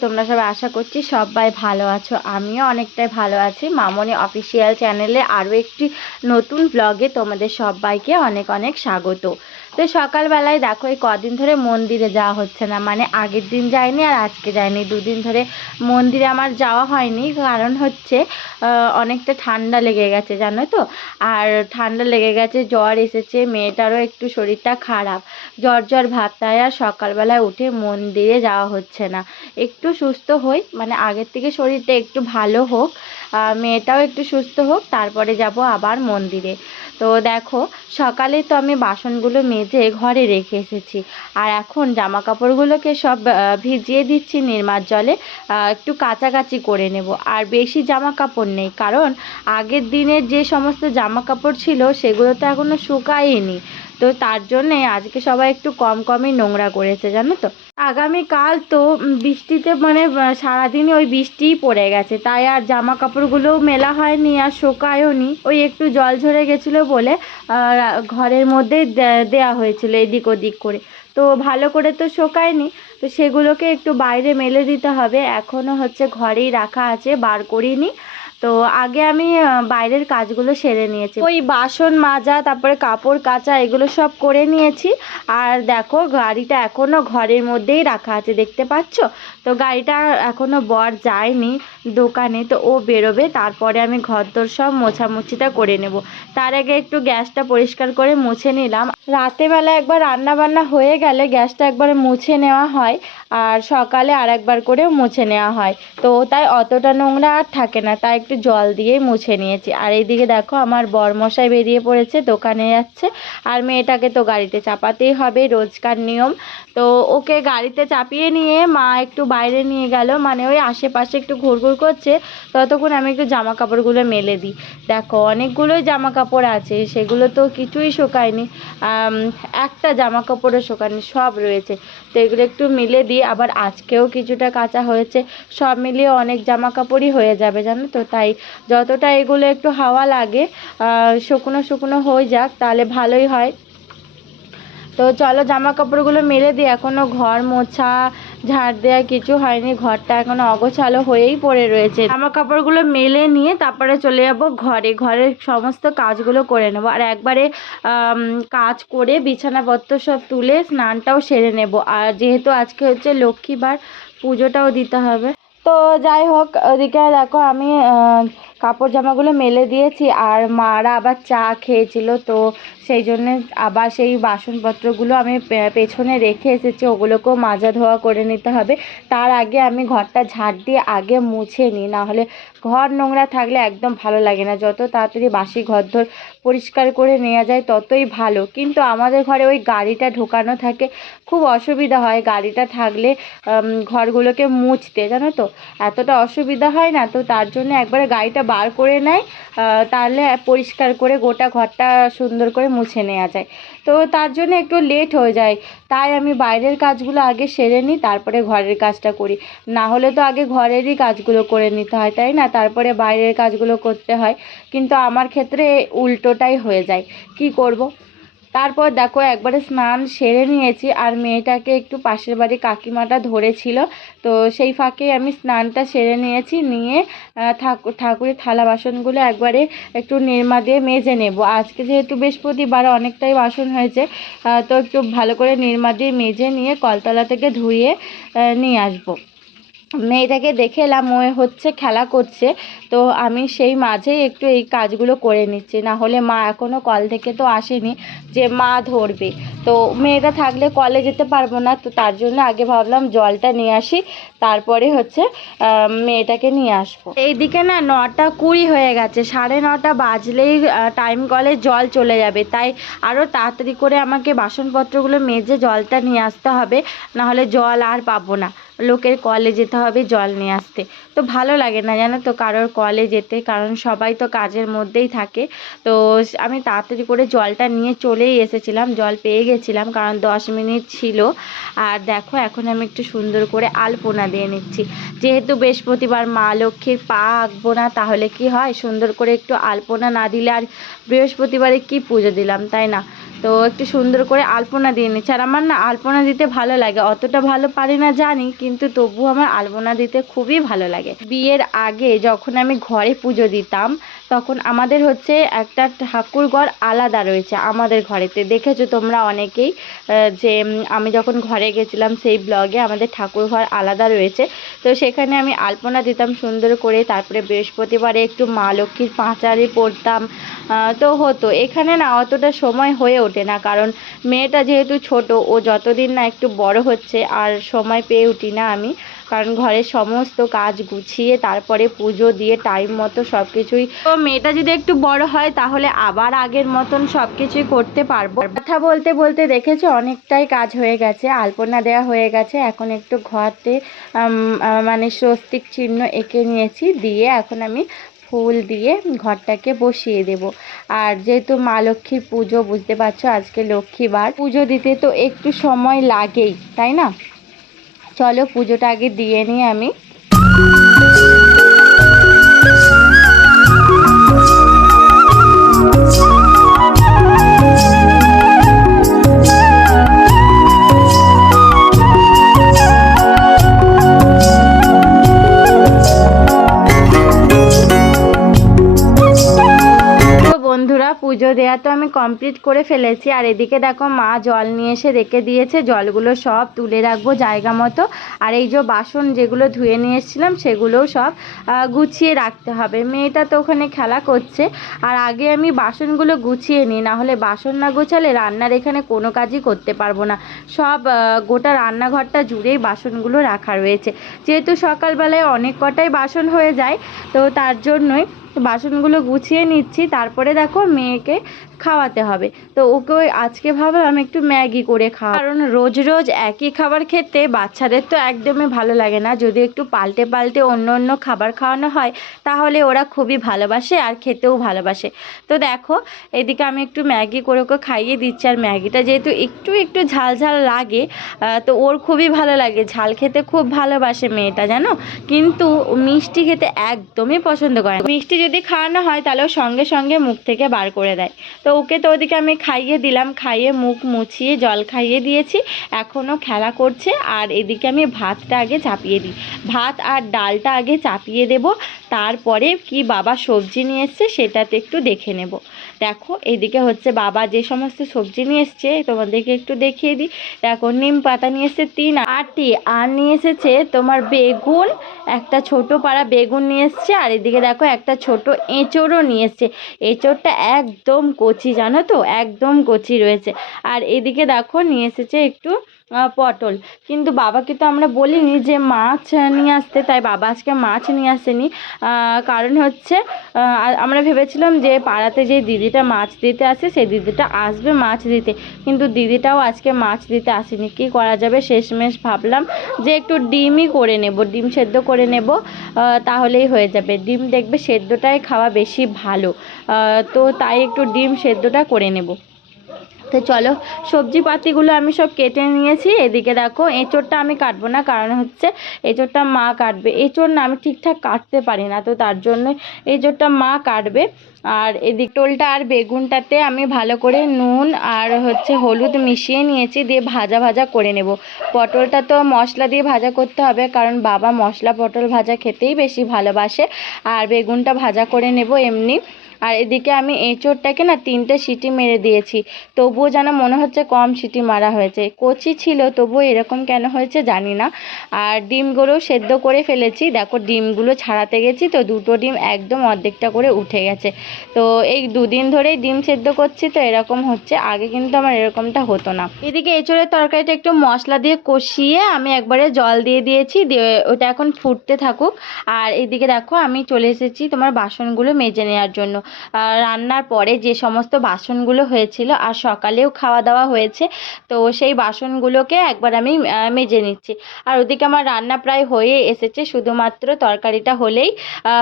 তোমরা সবাই আশা করছি সবাই ভালো আছো। আমিও অনেকটাই ভালো আছি। মামনি অফিসিয়াল চ্যানেলে আরও একটি নতুন ব্লগে তোমাদের সবাইকে অনেক অনেক স্বাগত। তো সকালবেলায় দেখো এই কদিন ধরে মন্দিরে যাওয়া হচ্ছে না। মানে আগের দিন যাইনি আর আজকে যাইনি। দুদিন ধরে মন্দিরে আমার যাওয়া হয়নি। কারণ হচ্ছে অনেকটা ঠান্ডা লেগে গেছে, জানো তো? আর ঠান্ডা লেগে গেছে, জ্বর এসেছে, মেয়েটারও একটু শরীরটা খারাপ। জ্বর জ্বর ভাব, তাই আর সকালবেলায় উঠে মন্দিরে যাওয়া হচ্ছে না। একটু সুস্থ হই মানে আগের থেকে শরীরটা একটু ভালো হোক মেয়েটাও একটু সুস্থ হোক, তারপরে যাব আবার মন্দিরে। তো দেখো, সকালে তো আমি বাসনগুলো মেজে ঘরে রেখে এসেছি। আর এখন জামা কাপড়গুলোকে সব ভিজিয়ে দিচ্ছি নির্মার জলে একটু কাচাকাচি করে নেব। আর বেশি জামা কাপড় নেই, কারণ আগের দিনের যে সমস্ত জামা কাপড় ছিল সেগুলো তো এখনও শুকায়নি। তো তার জন্যে আজকে সবাই একটু কম কমই নোংরা করেছে, জানো তো? আগামীকাল তো বৃষ্টিতে মানে সারাদিনই ওই বৃষ্টিই পড়ে গেছে। তাই আর জামা কাপড়গুলোও মেলা হয়নি আর শোকায়ও নি ওই একটু জল ঝরে গেছিল বলে ঘরের মধ্যেই দে- দেয়া হয়েছিল এদিক ওদিক করে। তো ভালো করে তো শোকায়নি। তো সেগুলোকে একটু বাইরে মেলে দিতে হবে। এখনও হচ্ছে ঘরেই রাখা আছে, বার করিনি। তো আগে আমি বাইরের কাজগুলো সেরে নিয়েছি। ওই বাসন মাজা, তারপরে কাপড় কাচা, এগুলো সব করে নিয়েছি। আর দেখো, গাড়িটা এখনও ঘরের মধ্যেই রাখা আছে, দেখতে পাচ্ছ? তো গাড়িটা এখনও বর যায়নি দোকানে, তো ও বেরোবে, তারপরে আমি ঘরদোর সব মোছামুছিটা করে নেব। তার আগে একটু গ্যাসটা পরিষ্কার করে মুছে নিলাম। রাতে বেলা একবার রান্না বান্না হয়ে গেলে গ্যাসটা একবার মুছে নেওয়া হয়, আর সকালে আর একবার করে মুছে নেওয়া হয়। তো তাই অতটা নোংরা আর থাকে না, তাই একটু জল দিয়েই মুছে নিয়েছি। আর এইদিকে দেখো আমার বরমশাই বেরিয়ে পড়েছে, দোকানে যাচ্ছে। আর মেয়েটাকে তো গাড়িতে চাপাতেই হবে, রোজকার নিয়ম। তো ওকে গাড়িতে চাপিয়ে নিয়ে মা একটু বাইরে নিয়ে গেল। মানে ওই আশেপাশে একটু ঘুরঘুর করছে। ততক্ষণ আমি একটু জামা কাপড়গুলো মেলে দিই। দেখো, অনেকগুলোই জামা কাপড় আছে, সেগুলো তো কিছুই শোকায়নি। একটা জামা কাপড়ও শোকায়নি, সব রয়েছে। তো এগুলো একটু মিলে দিই। আবার আজকেও কিছুটা কাঁচা হয়েছে। সব মিলিয়ে অনেক জামা কাপড়ই হয়ে যাবে, জানো তো? তাই যতটা এগুলো একটু হাওয়া লাগে শুকনো শুকনো হয়ে যাক, তাহলে ভালোই হয়। তো চলো জামা কাপড়গুলো মেলে দিই, এখনও ঘর মোছা, ঝাড় দেওয়া কিছু হয়নি, ঘরটা এখনও অগোছালো হয়েই পড়ে রয়েছে। জামা কাপড়গুলো মেলে নিয়ে তারপরে চলে যাব ঘরে। ঘরের সমস্ত কাজগুলো করে নেব। আর একবারে কাজ করে বিছানাপত্র সব তুলে স্নানটাও সেরে নেব। আর যেহেতু আজকে হচ্ছে লক্ষ্মীবার, পুজোটাও দিতে হবে। তো যাই হোক ওদিকে দেখো আমি কাপড় জামাগুলো মেলে দিয়েছি আর মারা আবার চা খেয়েছিল, তো সেই জন্যে আবার সেই বাসনপত্রগুলো আমি পেছনে রেখে এসেছি, ওগুলোকেও মাজা ধোয়া করে নিতে হবে। তার আগে আমি ঘরটা ঝাড় দিয়ে আগে মুছে নিই, নাহলে ঘর নোংরা থাকলে একদম ভালো লাগে না। যত তাড়াতাড়ি বাসি ঘরদোর পরিষ্কার করে নেওয়া যায়, ততই ভালো। কিন্তু আমাদের ঘরে ওই গাড়িটা ঢোকানো থাকে, খুব অসুবিধা হয় গাড়িটা থাকলে ঘরগুলোকে মুছতে, জানো তো? এতটা অসুবিধা হয় না, তো তার জন্য একবারে গাড়িটা বার করে নেয় তাহলে পরিষ্কার করে গোটা ঘরটা সুন্দর করে মুছে নেওয়া যায়। তো তার জন্য একটু লেট হয়ে যায়। তাই আমি বাইরের কাজগুলো আগে সেরে নিই, তারপরে ঘরের কাজটা করি। না হলে তো আগে ঘরেরই কাজগুলো করে নিতে হয়, তাই না? তারপরে বাইরের কাজগুলো করতে হয়। কিন্তু আমার ক্ষেত্রে উল্টোটাই হয়ে যায়। কি করব? তারপর দেখো একবারে স্নান সেরে নিয়েছি আর মেয়েটাকে একটু পাশের বাড়ি কাকিমাটা ধরেছিল। তো সেই ফাঁকে আমি স্নানটা সেরে নিয়েছি, নিয়ে ঠাকুর ঠাকুরের থালা বাসনগুলো একবারে একটু নির্মা দিয়ে মেজে নেব। আজকে যেহেতু বৃহস্পতিবার, অনেকটাই বাসন হয়েছে তো একটু ভালো করে নির্মা দিয়ে মেজে নিয়ে কলতলা থেকে ধুয়ে নিয়ে আসব। মেয়েটাকে দেখে এলাম, ও হচ্ছে খেলা করছে। তো আমি সেই মাঝেই একটু এই কাজগুলো করে নিচ্ছি। না হলে মা এখনও কল থেকে তো আসেনি যে মা ধরবে। তো মেয়েটা থাকলে কলে যেতে পারব না, তো তার জন্য আগে ভাবলাম জলটা নিয়ে আসি, তারপরে হচ্ছে মেয়েটাকে নিয়ে আসব। এইদিকে না নটা কুড়ি হয়ে গেছে, সাড়ে নটা বাজলেই টাইম কলে জল চলে যাবে। তাই আরও তাড়াতাড়ি করে আমাকে বাসনপত্রগুলো মেজে জলটা নিয়ে আসতে হবে নাহলে জল আর পাবো না। লোকের কলে যেতে হবে, জল নিয়ে আসতে। তো ভালো লাগে না জানো তো কারোর কলে যেতে, কারণ সবাই তো কাজের মধ্যেই থাকে। তো আমি তাড়াতাড়ি করে জলটা নিয়ে চলেই এসেছিলাম, জল পেয়ে গেছিলাম কারণ দশ মিনিট ছিল। আর দেখো এখন আমি একটু সুন্দর করে আলপনা দিয়ে নিচ্ছি। যেহেতু বৃহস্পতিবার মা লক্ষ্মীর পা আঁকবো না, তাহলে কি হয়? সুন্দর করে একটু আলপনা না দিলে আর বৃহস্পতিবারে কি পুজো দিলাম, তাই না? তো একটু সুন্দর করে আলপনা দিয়ে নিচ্ছি। আর আমার না আলপনা দিতে ভালো লাগে। অতটা ভালো পারি না, জানি, কিন্তু তবু আমার আলপনা দিতে খুবই ভালো লাগে। বিয়ের আগে যখন আমি ঘরে পুজো দিতাম, তখন আমাদের হচ্ছে একটা ঠাকুর ঘর আলাদা রয়েছে আমাদের ঘরেতে। দেখেছ তোমরা অনেকেই যে আমি যখন ঘরে গেছিলাম, সেই ব্লগে আমাদের ঠাকুর ঘর আলাদা রয়েছে। তো সেখানে আমি আলপনা দিতাম সুন্দর করে। তারপরে বৃহস্পতিবারে একটু মা লক্ষ্মীর পাঁচারি পড়তাম তো হতো। এখানে না অতটা সময় হয়ে ওঠে না, কারণ মেয়েটা যেহেতু ছোট, ও যতদিন না একটু বড় হচ্ছে আর সময় পেয়ে উঠি না আমি, কারণ ঘরের সমস্ত কাজ গুছিয়ে তারপরে পুজো দিয়ে টাইম মতো সব কিছুই তো মেয়েটা যদি একটু বড় হয়, তাহলে আবার আগের মতন সব কিছুই করতে পারব। কথা বলতে বলতে দেখেছ, অনেকটাই কাজ হয়ে গেছে, আলপনা দেওয়া হয়ে গেছে। এখন একটু ঘরতে মানে স্বস্তিক চিহ্ন এঁকে নিয়েছি, দিয়ে এখন আমি ফুল দিয়ে ঘরটাকে বসিয়ে দেব। আর যেহেতু মা লক্ষ্মীর পুজো, বুঝতে পারছ আজকে লক্ষ্মীবার পুজো দিতে তো একটু সময় লাগেই, তাই না? চলো পুজোটা আগে দিয়ে নিই আমি। পুজো দেওয়া তো আমি কমপ্লিট করে ফেলেছি। আর এদিকে দেখো মা জল নিয়ে এসে রেখে দিয়েছে। জলগুলো সব তুলে রাখব জায়গা মতো। আর এই যে বাসন যেগুলো ধুয়ে নিয়ে এসেছিলাম, সেগুলোও সব গুছিয়ে রাখতে হবে। মেয়েটা তো ওখানে খেলা করছে। আর আগে আমি বাসনগুলো গুছিয়ে নিই নাহলে বাসন না গোছালে রান্নার এখানে কোনো কাজই করতে পারব না। সব গোটা রান্নাঘরটা জুড়েই বাসনগুলো রাখা রয়েছে। যেহেতু সকালবেলায় অনেক কটাই বাসন হয়ে যায়, তো তার জন্যই বাসনগুলো গুছিয়ে নিচ্ছি। তারপরে দেখো মেয়েকে খাওয়াতে হবে। তো ওকে আজকে ভাবলাম একটু ম্যাগি করে খাওয়া। কারণ রোজ রোজ একই খাবার খেতে বাচ্চাদের তো একদমই ভালো লাগে না। যদি একটু পাল্টে পাল্টে অন্য অন্য খাবার খাওয়ানো হয়, তাহলে ওরা খুবই ভালোবাসে আর খেতেও ভালোবাসে। তো দেখো, এদিকে আমি একটু ম্যাগি করে ওকে খাইয়ে দিচ্ছি। আর ম্যাগিটা যেহেতু একটু একটু ঝাল ঝাল লাগে তো ওর খুবই ভালো লাগে। ঝাল খেতে খুব ভালোবাসে মেয়েটা, জানো? কিন্তু মিষ্টি খেতে একদমই পছন্দ করে মিষ্টি যদি খাওয়ানো হয়, তাহলে সঙ্গে সঙ্গে মুখ থেকে বার করে দেয়। তো ওকে তো ওদিকে আমি খাইয়ে দিলাম, খাইয়ে মুখ মুছিয়ে জল খাইয়ে দিয়েছি এখনও খেলা করছে। আর এদিকে আমি ভাতটা আগে চাপিয়ে দিই। ভাত আর ডালটা আগে চাপিয়ে দেব, তারপরে কি বাবা সবজি নিয়ে এসছে সেটাতে একটু দেখে নেব। দেখো, এদিকে হচ্ছে বাবা যে সমস্ত সবজি নিয়ে এসছে, তোমাদেরকে একটু দেখিয়ে দিই। দেখো, নিম পাতা নিয়ে এসছে তিন আটটি আর নিয়ে এসেছে তোমার বেগুন, একটা ছোট পাড়া বেগুন নিয়ে এসছে, আর এদিকে দেখো, একটা ছোট এঁচোড়ও নিয়ে এসছে। এঁচোড়টা একদম কচি, জানো তো? একদম কচি রয়েছে। আর এদিকে দেখো, নিয়ে এসেছে একটু পটল। কিন্তু বাবাকে তো আমরা বলিনি যে মাছ নিয়ে আসতে, তাই বাবা আজকে মাছ নিয়ে আসেনি। কারণ হচ্ছে আমরা ভেবেছিলাম যে পাড়াতে যে দিদিটা মাছ দিতে আসে, সেই দিদিটা আসবে মাছ দিতে। কিন্তু দিদিটাও আজকে মাছ দিতে আসেনি। কি করা যাবে? শেষমেশ ভাবলাম যে একটু ডিমই করে নেব, ডিম সেদ্ধ করে নেব তাহলেই হয়ে যাবে। ডিম দেখবে সেদ্ধটাই খাওয়া বেশি ভালো। তো তাই একটু ডিম সেদ্ধটা করে নেব। তো চলো সবজি পাতিগুলো আমি সব কেটে নিয়েছি। এদিকে দেখো, এঁচোড়টা আমি কাটবো না, কারণ হচ্ছে এঁচোড়টা মা কাটবে। এঁচোড় না আমি ঠিকঠাক কাটতে পারি না, তো তার জন্য এঁচোড়টা মা কাটবে। আর এদিক টোলটা আর বেগুনটাতে আমি ভালো করে নুন আর হচ্ছে হলুদ মিশিয়ে নিয়েছি, দিয়ে ভাজা ভাজা করে নেব। পটলটা তো মশলা দিয়ে ভাজা করতে হবে, কারণ বাবা মশলা পটল ভাজা খেতেই বেশি ভালোবাসে। আর বেগুনটা ভাজা করে নেব এমনি। আর এদিকে আমি এঁচোড়টাকে না তিনটে সিটি মেরে দিয়েছি। তবুও যেন মনে হচ্ছে কম সিটি মারা হয়েছে। কচি ছিল, তবুও এরকম কেন হয়েছে জানি না। আর ডিমগুলো সেদ্ধ করে ফেলেছি। দেখো, ডিমগুলো ছাড়াতে গেছি তো দুটো ডিম একদম অর্ধেকটা করে উঠে গেছে। তো এই দুদিন ধরেই ডিম সেদ্ধ করছি তো এরকম হচ্ছে। আগে কিন্তু আমার এরকমটা হতো না। এদিকে এঁচোড়ের তরকারিটা একটু মশলা দিয়ে কষিয়ে আমি একবারে জল দিয়ে দিয়েছি। দিয়ে ওটা এখন ফুটতে থাকুক। আর এদিকে দেখো, আমি চলে এসেছি তোমার বাসনগুলো মেজে নেওয়ার জন্য। রান্নার পরে যে সমস্ত বাসনগুলো হয়েছিল আর সকালেও খাওয়া দাওয়া হয়েছে, তো সেই বাসনগুলোকে একবার আমি মেজে নিচ্ছি। আর ওদিকে আমার রান্না প্রায় হয়ে এসেছে, শুধুমাত্র তরকারিটা হলেই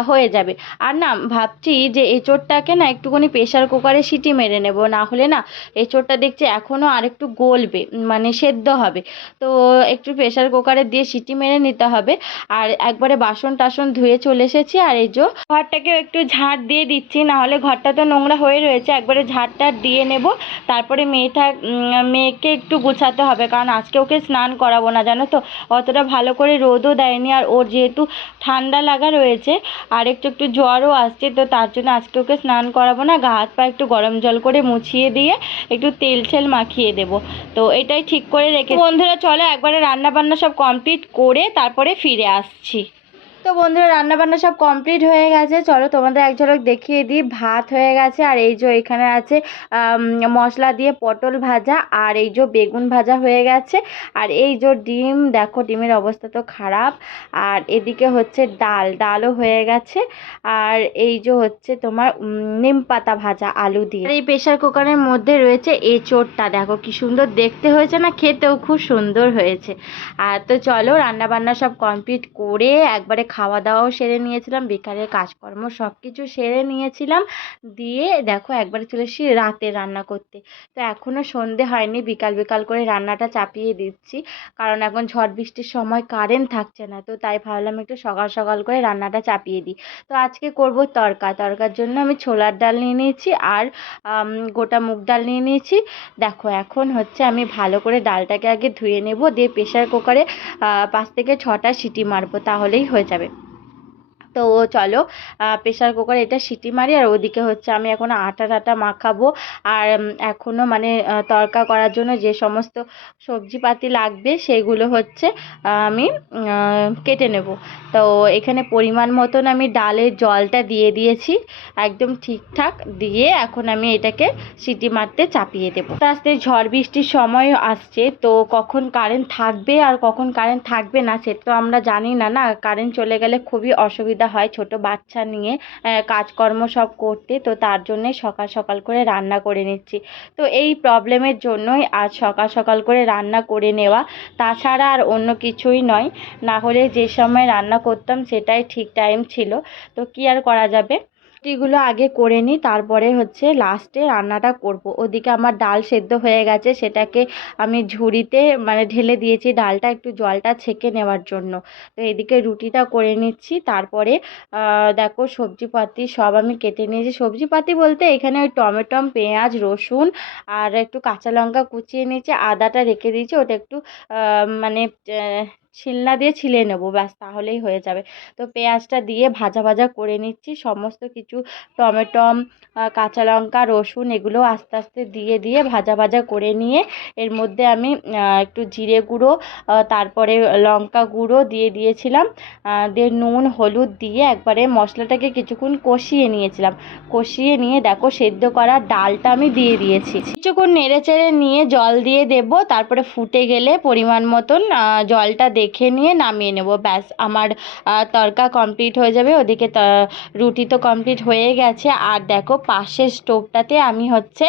হয়ে যাবে। আর না, ভাবছি যে এঁচোড়টাকে না একটুখানি প্রেশার কুকারে সিটি মেরে নেব, না হলে না এঁচোড়টা দেখছি এখনও আরেকটু গলবে মানে সেদ্ধ হবে। তো একটু প্রেশার কুকারে দিয়ে সিটি মেরে নিতে হবে। আর একবারে বাসন টাসন ধুয়ে চলে এসেছি, আর এই যে ঘরটাকেও একটু ঝাঁট দিয়ে দিচ্ছি, না হলে ঘরটা তো নোংরা হয়ে রয়েছে, একবারে ঝাড়টা দিয়ে নেব। তারপরে মেয়েটা মেয়েকে একটু গুছাতে হবে, কারণ আজকে ওকে স্নান করাবো না, জানো তো? অতটা ভালো করে রোদও দেয়নি, আর ওর যেহেতু ঠান্ডা লাগা রয়েছে, আর একটু একটু জ্বরও আসছে, তো তার জন্য আজকে ওকে স্নান করাবো না। গা, হাত পা একটু গরম জল করে মুছিয়ে দিয়ে একটু তেল ছেল মাখিয়ে দেবো। তো এটাই ঠিক করে রেখে বন্ধুরা, চলো একবারে রান্না বান্না সব কমপ্লিট করে তারপরে ফিরে আসছি। তো বন্ধুরা রান্না বান্না সব কমপ্লিট হয়ে গেছে। চলো তোমাদের এক ঝলক দেখিয়ে দিই। ভাত হয়ে গেছে, আর এই যে এখানে আছে মশলা দিয়ে পটল ভাজা, আর এই যে বেগুন ভাজা হয়ে গেছে। আর এই যে ডিম, দেখো ডিমের অবস্থা তো খারাপ। আর এদিকে হচ্ছে ডাল, ডালও হয়ে গেছে। আর এই যে হচ্ছে তোমার নিম পাতা ভাজা, আলু দিয়ে। আর এই প্রেশার কুকারের মধ্যে রয়েছে এই এঁচোড়টা। দেখো কি সুন্দর দেখতে হয়েছে না, খেতেও খুব সুন্দর হয়েছে। আর তো চলো রান্না বান্না সব কমপ্লিট করে একবারে খাওয়া দাওয়াও সেরে নিয়েছিলাম বিকালের কাজকর্ম সব কিছু সেরে নিয়েছিলাম। দিয়ে দেখো একবারে চলে এসেছি রাতে রান্না করতে। তো এখনও সন্ধে হয়নি, বিকাল বিকাল করে রান্নাটা চাপিয়ে দিচ্ছি। কারণ এখন ঝড় বৃষ্টির সময় কারেন্ট থাকছে না, তো তাই ভাবলাম একটু সকাল সকাল করে রান্নাটা চাপিয়ে দিই। তো আজকে করব তরকা। তরকার জন্য আমি ছোলার ডাল নিয়ে নিয়েছি আর গোটা মুগ ডাল নিয়ে নিয়েছি। দেখো এখন হচ্ছে আমি ভালো করে ডালটাকে আগে ধুয়ে নেব, দিয়ে প্রেশার কুকারে পাঁচ থেকে ছটা সিটি মারবো, তাহলেই হয়ে যাবে। árabe তো চলো প্রেশার কুকারে এটা সিটি মারি আর ওদিকে হচ্ছে আমি এখন আটা টাটা মাখাবো। আর এখনও মানে তড়কা করার জন্য যে সমস্ত সবজিপাতি লাগবে সেগুলো হচ্ছে আমি কেটে নেব। তো এখানে পরিমাণ মতন আমি ডালের জলটা দিয়ে দিয়েছি, একদম ঠিকঠাক দিয়ে এখন আমি এটাকে সিটি মারতে চাপিয়ে দেবো। আস্তে আস্তে ঝড় বৃষ্টির সময় আসছে, তো কখন কারেন্ট থাকবে আর কখন কারেন্ট থাকবে না সে তো আমরা জানি না না কারেন্ট চলে গেলে খুবই অসুবিধা হয়, ছোট বাচ্চা নিয়ে কাজকর্ম সব করতে, তো তার জন্যে সকাল সকাল করে রান্না করে নিচ্ছি। তো এই প্রবলেমের জন্যই আজ সকাল সকাল করে রান্না করে নেওয়া। তাছাড়া আর অন্য কিছুই নয়। না হলে যে সময় রান্না করতাম সেটাই ঠিক টাইম ছিল। তো কি আর করা যাবে? এগুলো আগে করে নিই, তারপরে হচ্ছে লাস্টে রান্নাটা করব। ওদিকে আমার ডাল সেদ্ধ হয়ে গেছে, সেটাকে আমি ঝুড়িতে মানে ঢেলে দিয়েছি ডালটা একটু জলটা ছেঁকে নেওয়ার জন্য। তো এদিকে রুটিটা করে নিচ্ছি, তারপরে দেখো সবজিপাতি সব আমি কেটে নিয়েছি। সবজিপাতি বলতে এখানে ওই টমেটো পেঁয়াজ, রসুন আর একটু কাঁচা লঙ্কা কুচিয়ে নিয়েছি, আদাটা রেখে দিয়েছি, ওটা একটু মানে ছিলনা দিয়ে ছিলে নেব, ব্যাস তাহলেই হয়ে যাবে। তো পেঁয়াজটা দিয়ে ভাজা ভাজা করে নিচ্ছি, সমস্ত কিছু টমেটো কাঁচা লঙ্কা, রসুন এগুলো আস্তে আস্তে দিয়ে দিয়ে ভাজা ভাজা করে নিয়ে এর মধ্যে আমি একটু জিরে গুঁড়ো তারপরে লঙ্কা গুঁড়ো দিয়ে দিয়েছিলাম দিয়ে নুন, হলুদ দিয়ে একবারে মশলাটাকে কিছুক্ষণ কষিয়ে নিয়েছিলাম। কষিয়ে নিয়ে দেখো সেদ্ধ করা ডালটা আমি দিয়ে দিয়েছি। কিছুক্ষণ নেড়ে চেড়ে নিয়ে জল দিয়ে দেব, তারপরে ফুটে গেলে পরিমাণ মতন জলটা দেখে নিয়ে নামিয়ে নেব। ব্যাস, আমার তরকা কমপ্লিট হয়ে যাবে। ওদিকে রুটি তো কমপ্লিট হয়ে গেছে। আর দেখো, পাশের স্টোভটাতে আমি হচ্ছে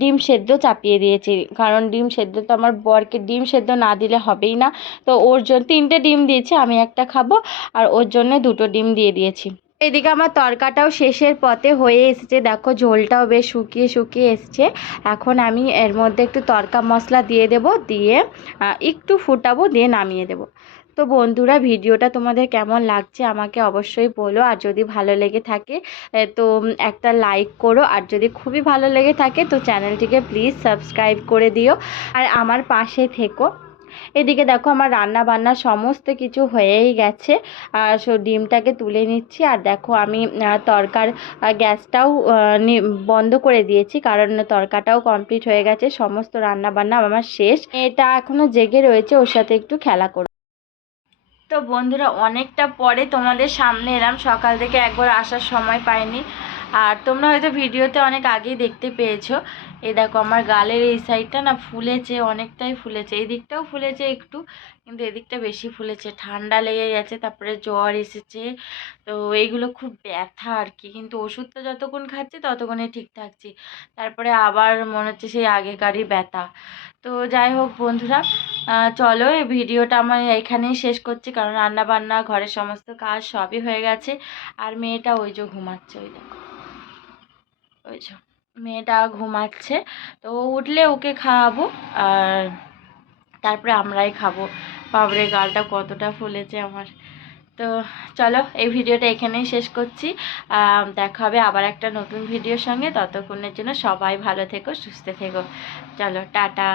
ডিম সেদ্ধ চাপিয়ে দিয়েছি। কারণ ডিম সেদ্ধ তো আমার বরকে ডিম সেদ্ধ না দিলে হবেই না। তো ওর জন্য তিনটে ডিম দিয়েছি, আমি একটা খাব। আর ওর জন্য দুটো ডিম দিয়ে দিয়েছি। এদিকে আমার তরকাটাও শেষের পথে হয়ে এসেছে। দেখো, ঝোলটাও বেশ শুকিয়ে শুকিয়ে এসছে। এখন আমি এর মধ্যে একটু তরকা মশলা দিয়ে দেব, দিয়ে একটু ফুটাবো, দিয়ে নামিয়ে দেব। তো বন্ধুরা, ভিডিওটা তোমাদের কেমন লাগছে আমাকে অবশ্যই বলো। আর যদি ভালো লেগে থাকে তো একটা লাইক করো। আর যদি খুবই ভালো লেগে থাকে, তো চ্যানেলটিকে প্লিজ সাবস্ক্রাইব করে দিও। আর আমার পাশে থেকো। এদিকে দেখো আমার রান্না বান্না সমস্ত কিছু হয়েই গেছে। আর সো ডিমটাকে তুলে নিচ্ছি। আর দেখো আমি তরকার গ্যাসটাও বন্ধ করে দিয়েছি। কারণ তরকাটাও কমপ্লিট হয়ে গেছে। সমস্ত রান্না বান্না আমার শেষ। এটা এখনও জেগে রয়েছে। ওর সাথে একটু খেলা করো। তো বন্ধুরা, অনেকটা পরে তোমাদের সামনে এলাম। সকাল থেকে একবার আসার সময় পাইনি। আর তোমরা হয়তো ভিডিওতে অনেক আগেই দেখতে পেয়েছ। এই দেখো আমার গালের এই সাইডটা না ফুলেছে, অনেকটাই ফুলেছে। এই দিকটাও ফুলেছে একটু, কিন্তু এদিকটা বেশি ফুলেছে। ঠান্ডা লেগে গেছে, তারপরে জ্বর এসেছে। তো এইগুলো খুব ব্যথা আর কি, কিন্তু ওষুধটা যতক্ষণ খাচ্ছি ততক্ষণে ঠিক থাকছি। তারপরে আবার মনে হচ্ছে সেই আগেকারই ব্যথা। তো যাই হোক বন্ধুরা চলো এই ভিডিওটা আমার এখানেই শেষ করছি, কারণ রান্না বান্না ঘরের সমস্ত কাজ সবই হয়ে গেছে। আর মেয়েটা ওই যে ঘুমাচ্ছে, ওই দেখো। ওই যে। মেয়েটা ঘুমাচ্ছে। তো উঠলে ওকে খাওয়াবো আর তারপরে আমরাই খাব। বাবরে গালটা কতটা ফুলেছে আমার। তো চলো, এই ভিডিওটা এখানেই শেষ করছি। দেখা হবে আবার একটা নতুন ভিডিওর সঙ্গে। ততক্ষণের জন্য সবাই ভালো থেকো, সুস্থ থেকো। চলো, টাটা।